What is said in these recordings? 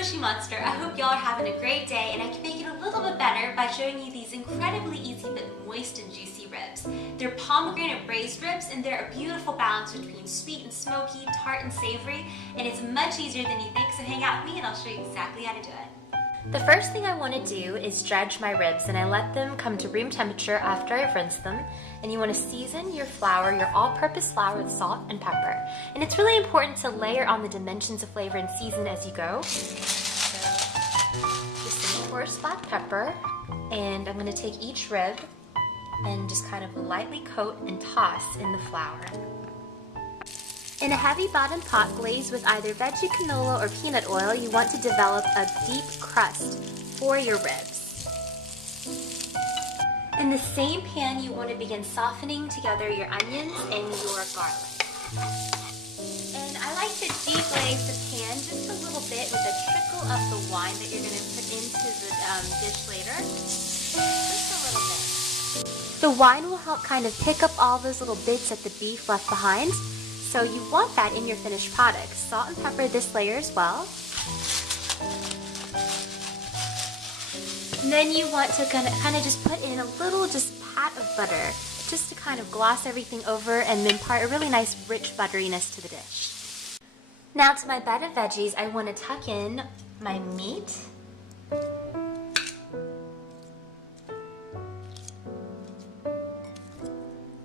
Squishy Monster. I hope y'all are having a great day, and I can make it a little bit better by showing you these incredibly easy but moist and juicy ribs. They're pomegranate braised ribs, and they're a beautiful balance between sweet and smoky, tart and savory, and it's much easier than you think, so hang out with me and I'll show you exactly how to do it. The first thing I want to do is dredge my ribs, and I let them come to room temperature after I've rinsed them. And you want to season your flour, your all-purpose flour, with salt and pepper. And it's really important to layer on the dimensions of flavor and season as you go. So just some coarse black pepper, and I'm going to take each rib and just kind of lightly coat and toss in the flour. In a heavy bottom pot glazed with either veggie canola or peanut oil, you want to develop a deep crust for your ribs. In the same pan, you want to begin softening together your onions and your garlic. And I like to deglaze the pan just a little bit with a trickle of the wine that you're going to put into the dish later. Just a little bit. The wine will help kind of pick up all those little bits that the beef left behind. So you want that in your finished product. Salt and pepper this layer as well. And then you want to kind of just put in a little pat of butter just to kind of gloss everything over and impart a really nice rich butteriness to the dish. Now to my bed of veggies, I want to tuck in my meat.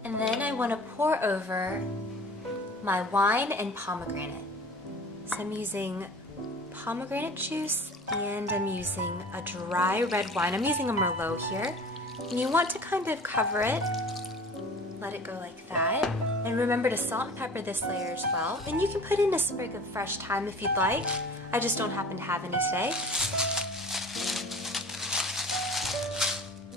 And then I want to pour over my wine and pomegranate. So I'm using pomegranate juice and I'm using a dry red wine. I'm using a Merlot here. And you want to kind of cover it, let it go like that. And remember to salt and pepper this layer as well. And you can put in a sprig of fresh thyme if you'd like. I just don't happen to have any today.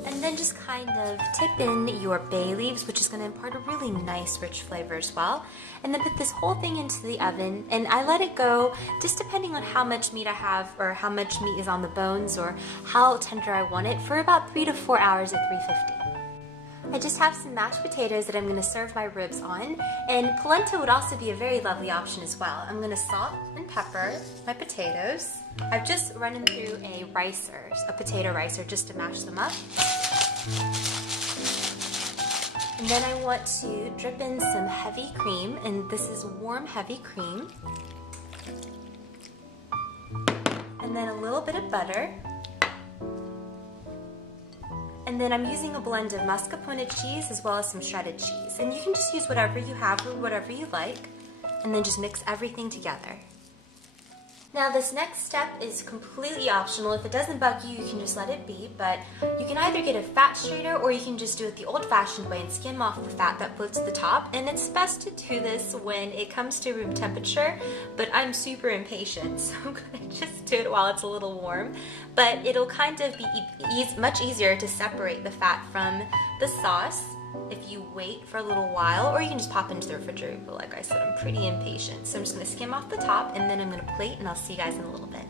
And then just kind of tip in your bay leaves, which is going to impart a really nice rich flavor as well. And then put this whole thing into the oven, and I let it go just depending on how much meat I have or how much meat is on the bones or how tender I want it, for about 3 to 4 hours at 350. I just have some mashed potatoes that I'm going to serve my ribs on, and polenta would also be a very lovely option as well. I'm going to salt and pepper my potatoes. I've just run them through a potato ricer, just to mash them up. And then I want to drip in some heavy cream, and this is warm heavy cream. And then a little bit of butter. And then I'm using a blend of mascarpone cheese as well as some shredded cheese. And you can just use whatever you have or whatever you like. And then just mix everything together. Now this next step is completely optional. If it doesn't bug you, you can just let it be, but you can either get a fat strainer or you can just do it the old-fashioned way and skim off the fat that floats to the top. And it's best to do this when it comes to room temperature, but I'm super impatient, so I'm going to just do it while it's a little warm. But it'll kind of be much easier to separate the fat from the sauce if you wait for a little while, or you can just pop into the refrigerator. But like I said, I'm pretty impatient, so I'm just going to skim off the top, and then I'm going to plate, and I'll see you guys in a little bit.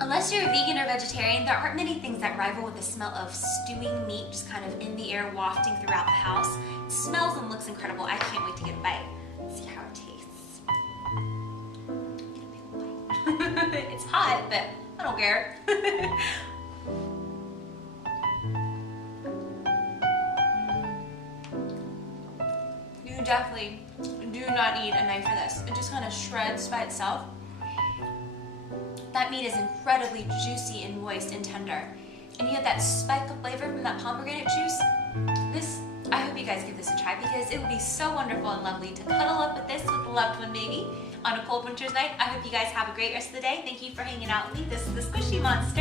Unless you're a vegan or vegetarian, there aren't many things that rival with the smell of stewing meat just kind of in the air, wafting throughout the house. It smells and looks incredible. I can't wait to get a bite. Let's see how it tastes. Get a big bite. It's hot, but I don't care. You definitely do not need a knife for this. It just kind of shreds by itself. That meat is incredibly juicy and moist and tender. And you have that spike of flavor from that pomegranate juice. I hope you guys give this a try, because it would be so wonderful and lovely to cuddle up with this with a loved one maybe on a cold winter's night. I hope you guys have a great rest of the day. Thank you for hanging out with me. This is the Squishy Monster.